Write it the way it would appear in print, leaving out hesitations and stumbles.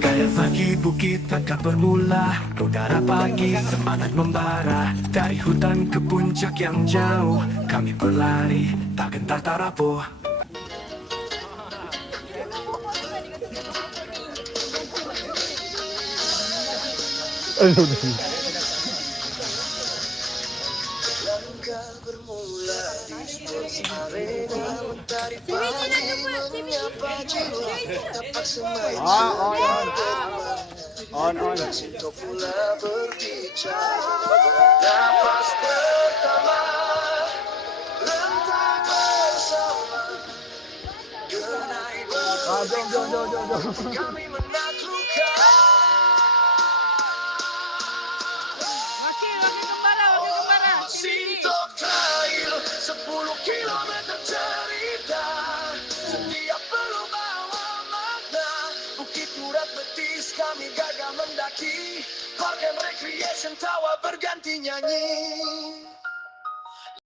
Kayak pagi bukit agak bermula, udara pagi semangat membara. Dari hutan ke puncak yang jauh, kami berlari tak gentar tak rapuh. Langkah bermula di sports arena, mentari pagi menyapa jiwa, tapak semangat Sinto pula berbicara. Napas pertama, rentak bersama, genai berliku, kami menaklukkan. Wakil kembara, sini. Sinto trail 10 kilometer cerita, setiap perlu bawa makna. Bukit Urat Betis kami gagal mendaki, Park and Recreation tawa berganti nyanyi.